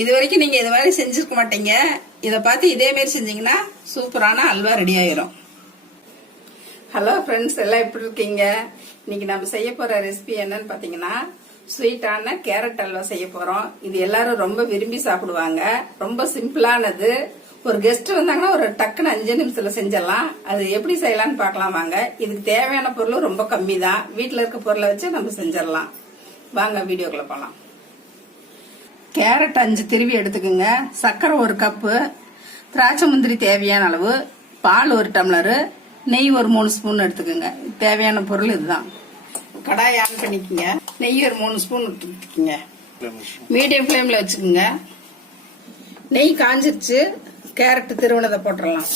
இது வரைக்கும் நீங்க இது மாதிரி செஞ்சிருக்க மாட்டீங்க. இதை பார்த்து இதே மாதிரி செஞ்சீங்கன்னா சூப்பரான அல்வா ரெடி ஆயிரும். ஹலோ ஃப்ரெண்ட்ஸ், எல்லாம் எப்படி இருக்கீங்க? இன்னைக்கு நம்ம செய்ய போற ரெசிபி என்னன்னு பாத்தீங்கன்னா ஸ்வீட்டான கேரட் அல்வா செய்ய போறோம். இது எல்லாரும் ரொம்ப விரும்பி சாப்பிடுவாங்க. ரொம்ப சிம்பிளானது. ஒரு கெஸ்ட் வந்தாங்கன்னா ஒரு டக்குன்னு 5 நிமிஷத்துல செஞ்சிடலாம். அது எப்படி செய்யலாம்னு பார்க்கலாம் வாங்க. இதுக்கு தேவையான பொருளும் ரொம்ப கம்மி தான். வீட்டுல இருக்க பொருளை வச்சு நம்ம செஞ்சிடலாம். வாங்க வீடியோக்குள்ள போலாம். கேரட் 5 திருவி எடுத்துக்கோங்க. சர்க்கரை 1 கப்பு, திராட்சை முந்திரி தேவையான அளவு, பால் 1 டம்ளரு, நெய் ஒரு 3 ஸ்பூன் எடுத்துக்கோங்க. தேவையான பொருள் இதுதான். கடாய் ஆன் பண்ணிக்கோங்க. நெய் ஒரு 3 ஸ்பூன் எடுத்துக்கோங்க. மீடியம் ஃப்ளேம்ல வச்சுக்கோங்க. நெய் காஞ்சிருச்சு. கேரட் திருவனதை போட்டுடலாம்.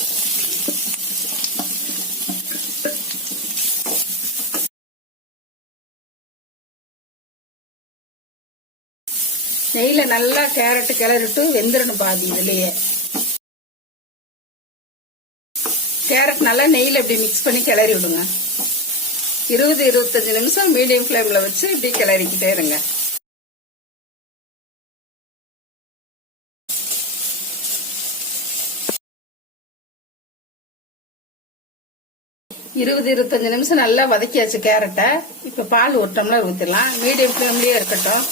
நெய்ல நல்லா கேரட் கிளறிட்டு வெந்துடணும் பாதி. இதுலயே கேரட் நல்லா நெய்ல இப்படி மிக்ஸ் பண்ணி கிளறி விடுங்க. 20-25 நிமிஷம் மீடியம் ஃப்ளேம்ல வச்சு இப்படி கிளறிக்கிட்டே இருங்க. இருபது 25 நிமிஷம் நல்லா வதக்கியாச்சு கேரட்டை. இப்ப பால் 1 டம்ளர் ஊத்திடலாம். மீடியம் ஃப்ளேம்லயே இருக்கட்டும்.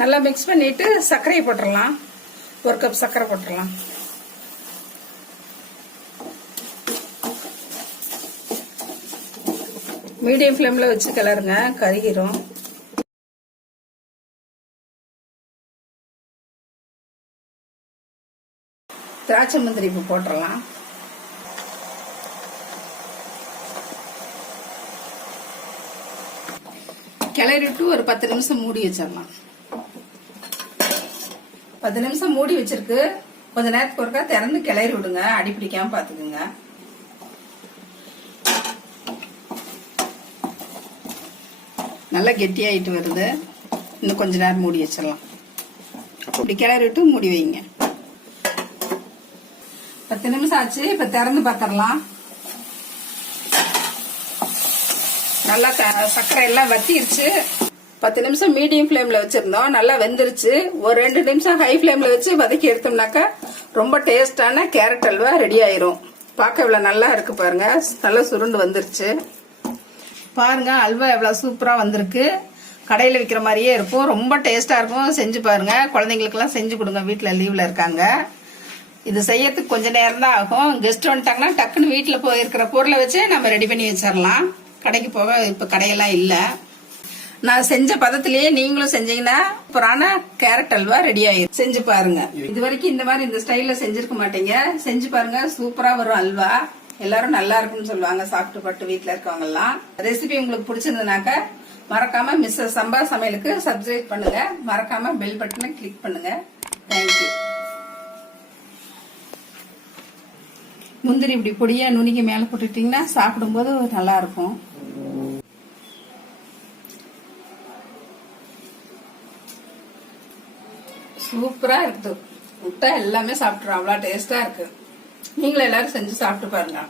நல்லா மிக்ஸ் பண்ணிட்டு சர்க்கரையை போட்டுடலாம். 1 கப் சர்க்கரை போட்டுடலாம். மீடியம் ஃப்ளேம்ல வச்சு கிளறுங்க, கருகிரும். திராட்சை முந்திரி இப்ப போட்டுடலாம். கிளறிட்டு ஒரு 10 நிமிஷம் மூடி வச்சிடலாம். 10 நிமிஷம் மூடி வச்சிருக்கு. கொஞ்ச நேரத்துக்கு ஒருக்கா திறந்து கிளறி விடுங்க. அடி பிடிக்காம பாத்துக்குங்க. நல்லா கெட்டியாயிட்டு வருது. இன்னும் கொஞ்ச நேரம் மூடி வச்சிடலாம். இப்படி கிளறிட்டு மூடி வைங்க. 10 நிமிஷம் ஆச்சு. இப்ப திறந்து பாத்திரலாம். நல்லா சர்க்கரை எல்லாம் வத்திருச்சு. 10 நிமிஷம் மீடியம் ஃப்ளேம்ல வச்சிருந்தோம். நல்லா வெந்துருச்சு. ஒரு 2 நிமிஷம் ஹை ஃப்ளேம்ல வச்சு வதக்கி எடுத்தோம்னாக்கா ரொம்ப டேஸ்டான கேரட் அல்வா ரெடி ஆயிரும். பார்க்க இவ்வளவு நல்லா இருக்கு பாருங்க. நல்லா சுருண்டு வந்துருச்சு பாருங்க. அல்வா எவ்வளவு சூப்பரா வந்திருக்கு. கடையில விற்கிற மாதிரியே இருக்கும். ரொம்ப டேஸ்டா இருக்கும். செஞ்சு பாருங்க. குழந்தைங்களுக்கு எல்லாம் செஞ்சு கொடுங்க. வீட்டுல லீவ்ல இருக்காங்க. இது செய்யறதுக்கு கொஞ்ச நேரம் தான் ஆகும். கெஸ்ட் வந்துட்டாங்கன்னா டக்குன்னு வீட்டுல போயிருக்கிற பொருளை வச்சு நம்ம ரெடி பண்ணி வச்சிடலாம். கடைக்கு போக இப்ப கடையெல்லாம் இல்ல. நான் செஞ்ச பதத்திலேயே நீங்களும் செஞ்சீங்கன்னா சூப்பரான கேரட் அல்வா ரெடி ஆயிரும். செஞ்சு பாருங்க. இது வரைக்கும் இந்த மாதிரி இந்த ஸ்டைல்ல செஞ்சிருக்க மாட்டீங்க. செஞ்சு பாருங்க. சூப்பரா வரும் அல்வா. எல்லாரும் நல்லா இருக்குன்னு சொல்லுவாங்க சாப்பிட்டு பட்டு வீட்டுல இருக்கவங்க எல்லாம். ரெசிபி உங்களுக்கு பிடிச்சிருந்ததுனாக்க மறக்காம மிஸ்ஸஸ் சம்பா சமையலுக்கு சப்ஸ்கிரைப் பண்ணுங்க. மறக்காம பெல் பட்டனை கிளிக் பண்ணுங்க. தேங்க்யூ. முந்திரி இப்படி பொடியா நுனிக்கு மேல போட்டுட்டீங்கன்னா சாப்பிடும்போது நல்லா இருக்கும். சூப்பரா இருக்குது. விட்டா எல்லாமே சாப்பிட்டுரும். அவ்வளவு டேஸ்டா இருக்கு. நீங்களும் எல்லாரும் செஞ்சு சாப்பிட்டு பாருங்க.